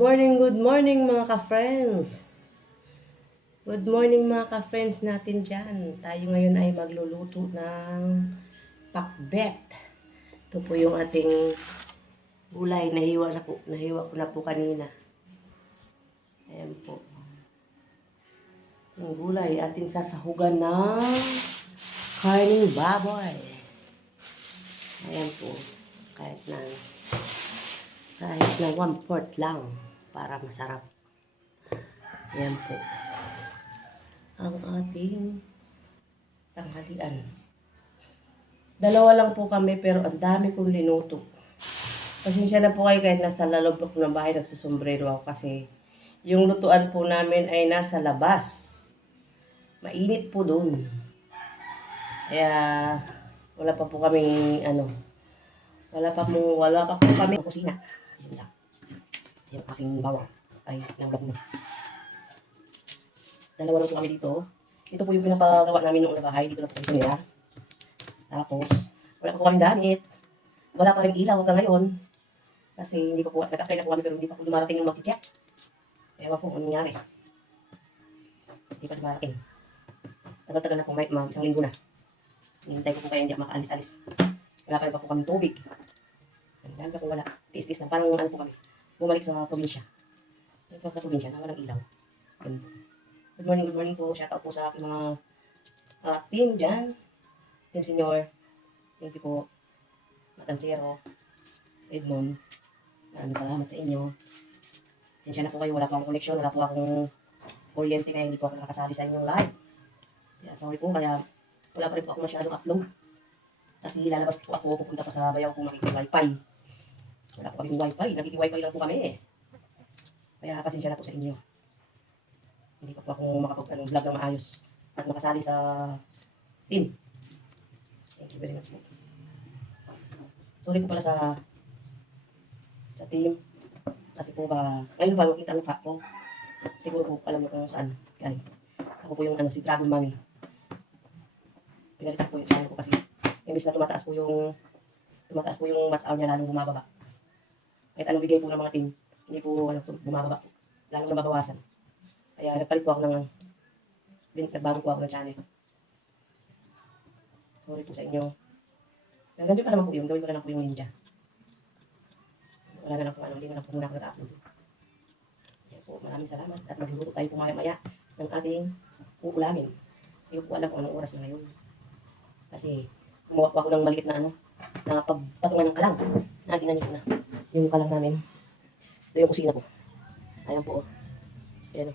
Good morning mga ka-friends. Good morning mga ka-friends natin dyan. Tayo ngayon ay magluluto ng pakbet. Ito po yung ating gulay. Nahiwa ko na po kanina. Ayan po. Yung gulay ating sasahugan ng karning baboy. Ayan po. Kahit na 1/4 lang para masarap. Ayan po ang ating tanghalian. Dalawa lang po kami pero ang dami kong linuto. Pasensya na po kayo kahit nasa lalabok ng bahay nagsusombrero ako kasi yung lutuan po namin ay nasa labas. Mainit po doon. Kaya wala pa po kaming wala pa po kami kusina. Yun lang. Yung aking bawang ay nalabog na. Dalawa lang po kami dito. Ito po yung pinapagawa namin noong bahay. Dito na po kami nila. Tapos, wala pa po kami gamit. Wala pa rin ilaw hanggang ngayon. Kasi hindi pa po, nag-apply na po kami pero hindi pa po dumarating yung mag-check. Ewan po anong nangyari. Hindi pa dumarating. Tagal-tagal na po, isang linggo na. Hinintay ko po kaya hindi ako makaalis-alis. Wala pa rin pa po kami tubig. Dahil pa po wala. Tiis-tiis lang. Parang ano po kami. Bumalik sa probinsya. Yung sa probinsya na walang ilaw. Good morning po. Shoutout po sa aking mga team dyan. Team Senior. Thank you po. Matansero. Edmond. Maraming salamat sa inyo. Sinsya na po kayo. Wala po akong connection. Wala po akong kuryente kaya hindi po ako nakakasali sa inyong live. Kaya sorry po. Kaya wala pa rin po ako masyadong upload. Kasi lalabas po ako. Pupunta pa sa bayaw kung makikip-wifi. Wala po kaming wifi. Nakikip-wifi lang po kami. Kaya pasensya na po sa inyo. Hindi pa po ako makapag-vlog ng maayos at makasali sa team. Thank you very much po. Sorry po pala sa team. Kasi po ba, ngayon ba makita ang mukha ko? Siguro po alam mo kung saan galing. Ako po yung si Dragon Mommy. Pinalitan po yung channel ko kasi imbis na tumataas po yung watch hour niya lalong bumababa. Kahit anong bigay po ng mga team, hindi po bumababa po. Lalong nababawasan. Kaya nagpalit po ako nagbago po ako ng channel. Sorry po sa inyo. Ganun pa naman po yun. Gawin ko na lang po yung ninja. Wala na lang po hindi na lang po muna ako nag-upload. Kaya po, maraming salamat. At magluluto tayo po maya-maya ng ating uulamin. Hindi ko po alam kung anong oras na ngayon. Kasi, gumawa po ako ng maliit na na pagpatungan ng kalang. Tingnan niyo po na. Yung kalang namin. Ito yung kusina po. Ayan po. Ayan o.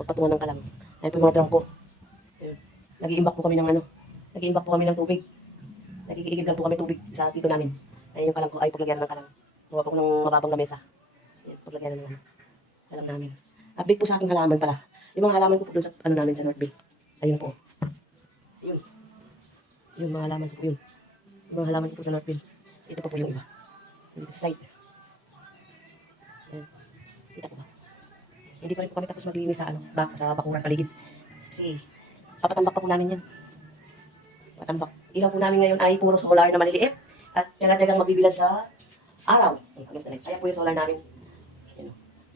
Pagpatungan ng kalang. Ayan po yung mga drum ko. Nag-iimbak po kami ng tubig. Nakikiigib lang po kami tubig sa tito namin. Ayan yung kalang ko ay paglagyan ng kalang. Gawa po ko ng mababang lamesa. Ayan, paglagyan ng kalang namin. Update po sa aking halaman pala. Yung mga halaman ko po doon sa namin sa North Bay. Ayun po. Yun. Yung mga halaman ko po yun. Yung mga halaman ko po sa North Bay. Ito pa po yung iba. Dito sa side. Ayan. Kita po ba? Hindi pa rin po kami tapos maglinis sa sa bakuran paligid. Kasi papatambak pa po namin yan. Patambak. Ilaw po namin ngayon ay puro solar na maliliit. At tsaga-tsagang mabibilad sa araw. Ayan po yung solar namin.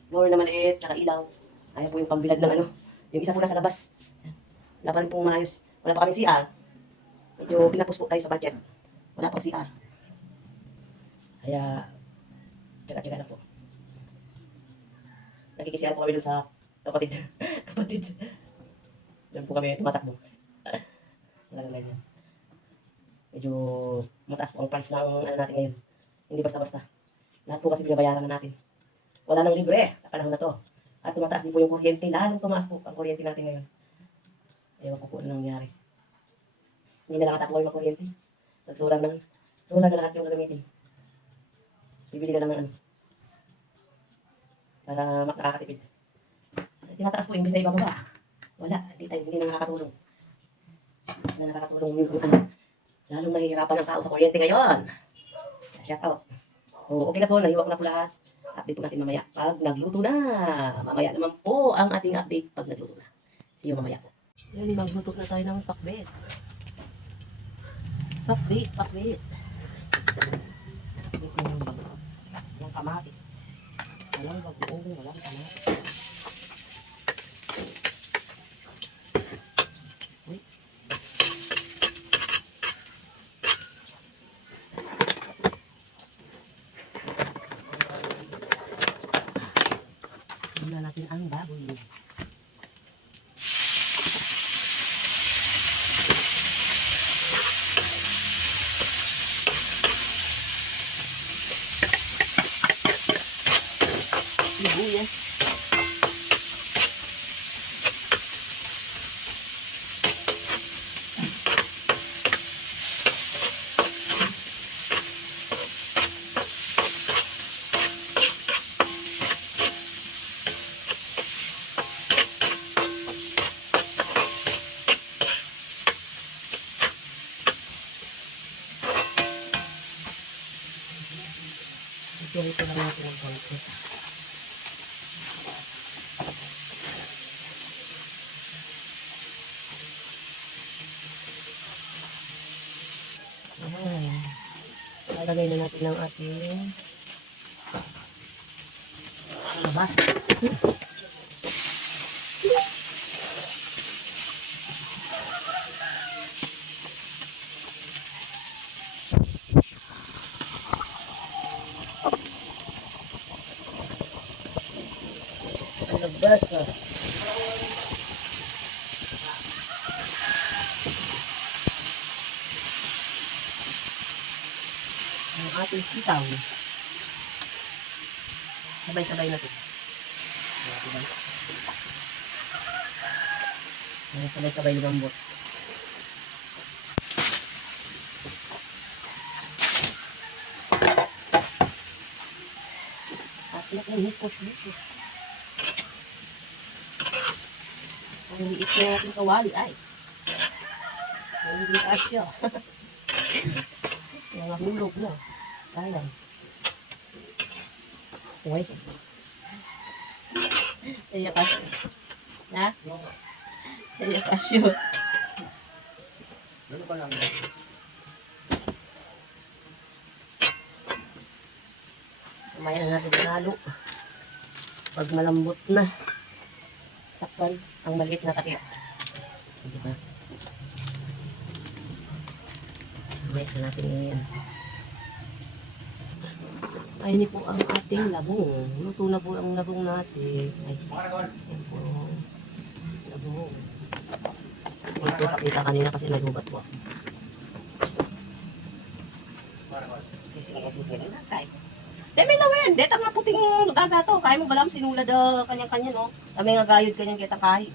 Blower na maliit, tsaka ilaw. Ayan po yung pambilad ng yung isa po na sa labas. Wala pa rin pong maayos. Wala pa kami CR. Medyo pinapos po tayo sa budget. Wala pa CR. Kaya tsaga-tsaga na po. Nakikisiyan po kami doon sa kapatid. Doon po kami tumatakbo. Wala naman yan. Medyo mataas po ang price ng natin ngayon. Hindi basta-basta. Lahat po kasi binabayaran na natin. Wala nang libre sa panahon na to. At tumataas din po yung kuryente. Lalong tumaas po ang kuryente natin ngayon. Ewan ko po ano nangyari. Hindi na lang ata po kayo mag-kuryente. Nagsolar na lahat yung gagamitin. Bibili ka lang ng para makakatipid. Tinataas po, imbis na ibababa. Wala, hindi na nakakatulong. Imbis na nakakatulong yung lalong nahihirapan ang tao sa kuryente ngayon. Shout out. Okay na po, nahiwa ko na po lahat. Update po natin mamaya pag nagluto na. Mamaya naman po ang ating update pag nagluto na. See you mamaya po. Yan, magluto na tayo ng pakbet. Pakbet. Yung kamatis. Walang bagoong, walang kamatis. Uy. Tingnan natin ang baboy. Sibuyas. Ito lang natin ang konti. Lalagay na natin ang ating labas. Ang labas ah. Ang ating sitaw. Sabay-sabay natin. Sabay-sabay lumambot. At natin hipos-hipos. Ang liit na natin kawali ay. Hindi asya. Mga hulog na. Sayang. Uy. Kaya kasyo. Ha? Kaya kasyo. Ano pa lang? Mamaya na natin nalo. Pag malambot na. Takpan ang maliit na takip. Diba? Mamaya na natin yan. Ay, ini po ang ating labong. Luto na po ang labong natin. Ay, yan po. Labong. Hindi po pakita kanina kasi nagubat po. Sige lang. Kain. Demi na wen. Deta nga puting gagato. Kaya mo balam sinula da kanyang-kanya, no? Kami nga gayod kanyang kita kahit.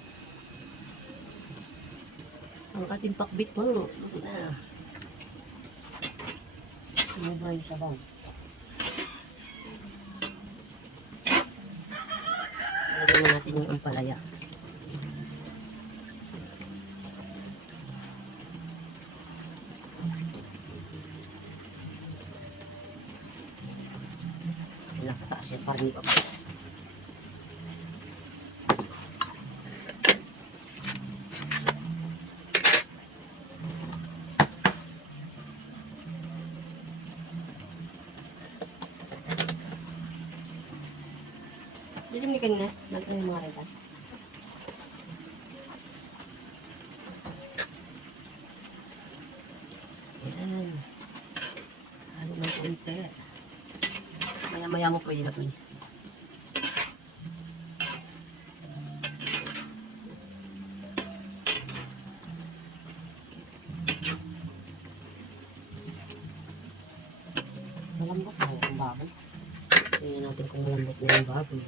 Ang ating pakbit po. Luto na. Sumubra yung sabaw. Lagyan na natin yung ampalaya. Yan sa taas yung parang iba pa. Dilim ni kanina. Nagkaya yung mga reta. Yan. Ano ng konti. Maya-maya mo pwede na po. Malambot na yung baboy. Tingnan natin kung malambot na yung baboy.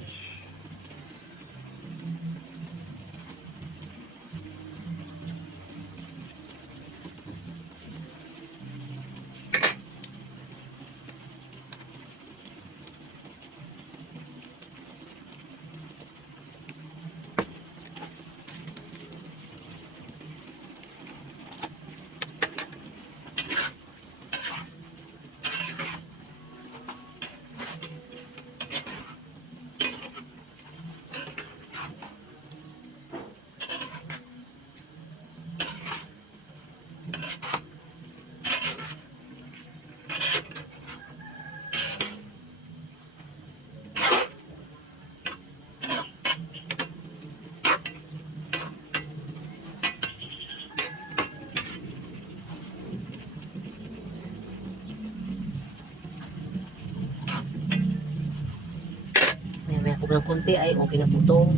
ko ng konti ay okay na po ito.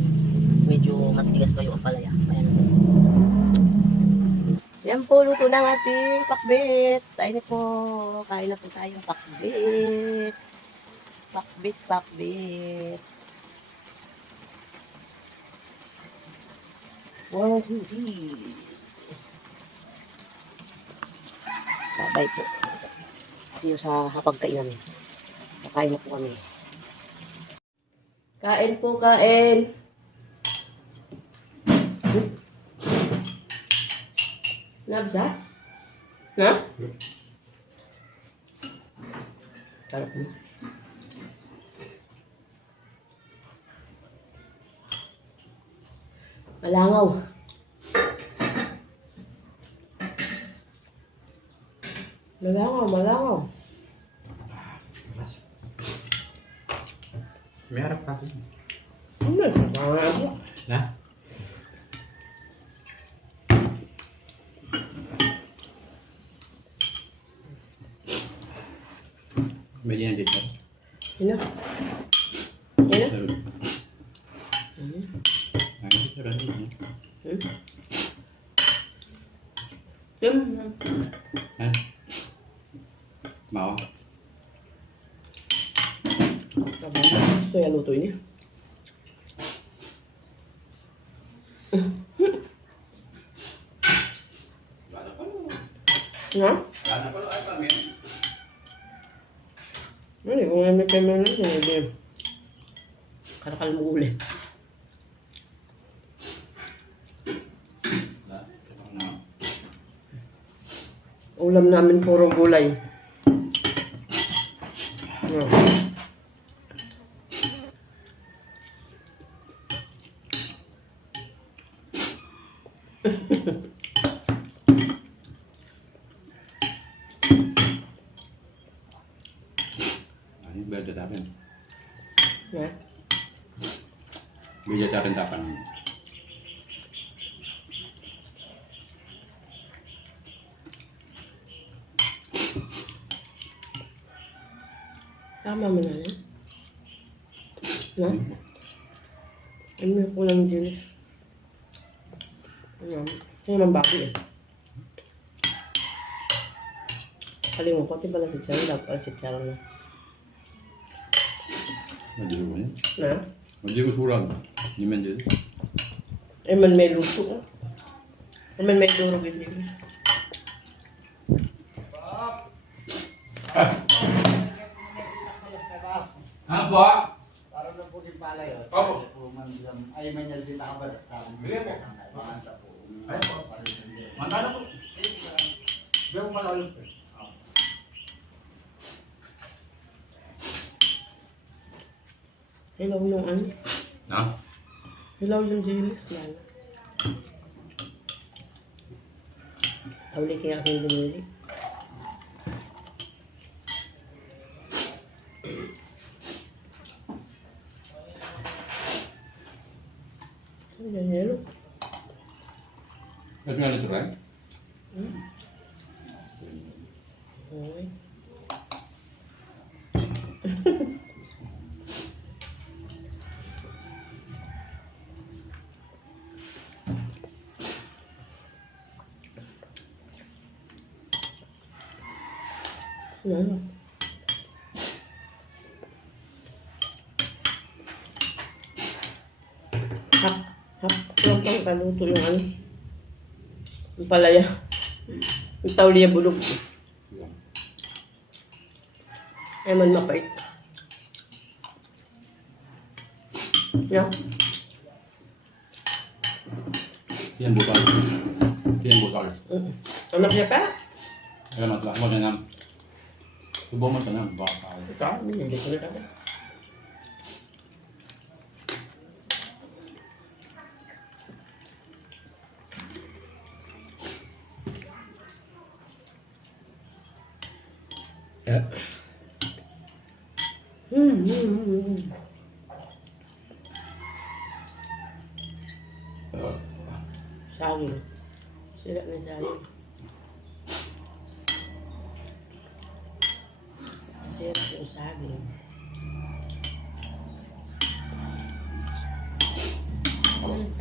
Medyo matigas pa yung ampalaya. Ayan. Yan po, luto ng ating pakbit. Tayo na po. Kain na po tayong pakbit. Pakbit. 1, 2, 3. Bye po. See you sa hapagkainan. Kakain na po kami. Kain po, kain. Nabsa? Na? Sarap mo. Malangaw. Malangaw. May harap ka ako. Malangaw. Na? May yan dito. Ano? Ay, ito rin. Ha? Mau? Gusto yung luto niya. Na? Lana pa ay pa men. Hindi, kung may pemel na siya, hindi. Karakal mo uli. Ulam namin puro gulay. Ini beda tapan. Ya. Beda tapan. Tama mo na yan. Na? Ano yung kulang jeans? Ano? Ito naman bago eh. Kalimutan ko, pala si Charon. Dapat si Charon na. Maju ko yan. Na? Maju ko surag. Ni men dito. Eh, man may luto. Eh, man may durog hindi. Ha, po? Para na po din pala yun. Opo. Ay, may nalito na kabalat sa amin. Bigyan po. Makanta po. Ay, po. Mandala po. Bigyan mo malalim. Hilaw yung ano? Na? Hilaw yung jeans na. Hawli kaya akong binili. Yan yelo. Ito nga nito rin? Okay. Ano? Hap, kaluto yung ano. Yung palaya. Yung tauliya bulog. Ay man mapait. Yeah. Yan bukal. Yan bukal. Anak niya pa? Kaya matla mo na. Subo mo ka na. Baka. Ito, binili ko na kami. Saging. Sila na saging. Sila yung saging.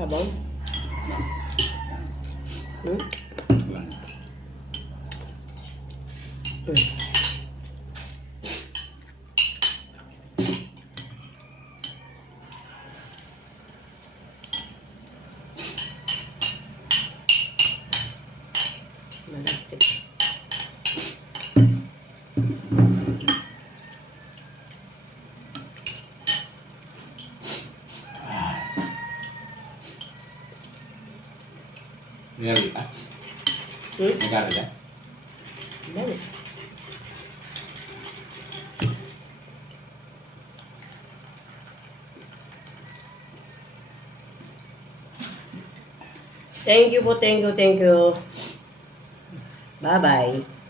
Sabaw? Hmm? Wala. Malastik. Nilari ka? Hmm? Nagkari ka? Dali. Thank you po, thank you, thank you. Bye-bye.